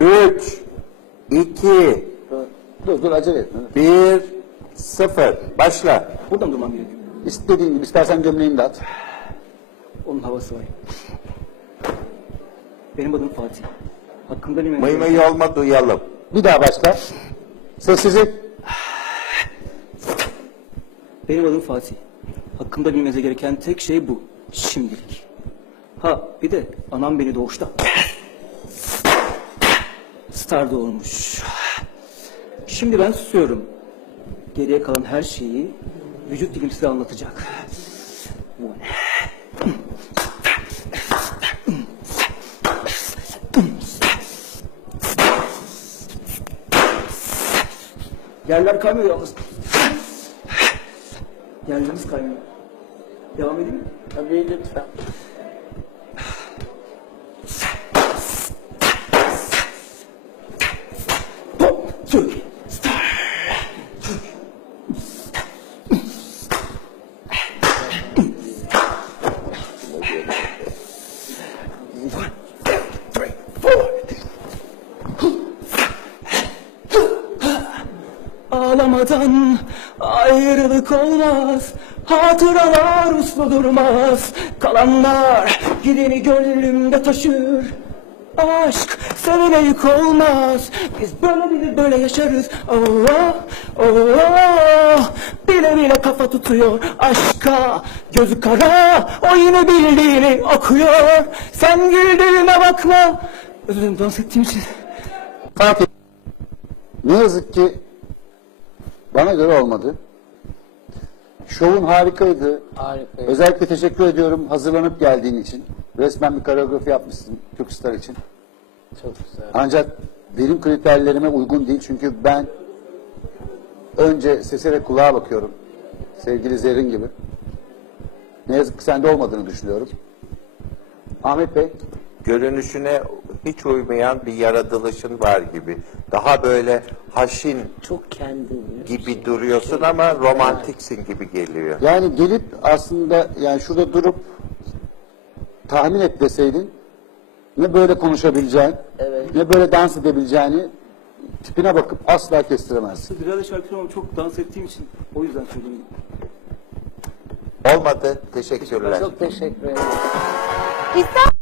3, 2, Dur dur acele etme. 1, 0. Başla. Buradan durmam gerekiyor. İstediğin gibi istersen gömleğini de at. Onun havası var. Benim adım Fatih. Hakkımda bir Mıy mıy olma duyalım. Bir daha başla. Sessizlik. Benim adım Fatih. Hakkımda bilmenize gereken tek şey bu. Şimdilik. Ha bir de anam beni doğuşta star doğurmuş. Şimdi ben susuyorum. Geriye kalan her şeyi vücut dilim size anlatacak. Bu ne? Yerler kaymıyor yalnız. Yerlerimiz kaymıyor. Devam edeyim mi? Tabii lütfen. Ağlamadan ayrılık olmaz Hatıralar uslu durmaz. Kalanlar gideni gönlümde taşır Aşk sevene yük olmaz Biz böyle bile böyle yaşarız oh, oh, oh. Bile bile kafa tutuyor aşka Gözü kara o yine bildiğini okuyor Sen güldüğüme bakma Özür dilerim dans ettiğim için Fatih. Ne yazık ki bana göre olmadı. Şovun harikaydı. Harika. Özellikle teşekkür ediyorum hazırlanıp geldiğin için. Resmen bir koreografi yapmışsın Türkstar için. Çok güzel. Ancak benim kriterlerime uygun değil çünkü ben önce sese ve kulağa bakıyorum. Sevgili Zerrin gibi. Ne yazık ki sende olmadığını düşünüyorum. Ahmet Bey, Görünüşüne hiç uymayan bir yaratılışın var gibi. Daha böyle haşin Çok kendini. gibi duruyorsun ama romantiksin gibi geliyor. yani gelip aslında yani şurada durup tahmin et deseydin ne böyle konuşabileceğin, Evet. ne böyle dans edebileceğini tipine bakıp asla kestiremezsin. Biraz da şarkı söylüyorum çok dans ettiğim için o yüzden söylemedim. Olmadı. Teşekkürler. Çok teşekkür ederim. İstanbul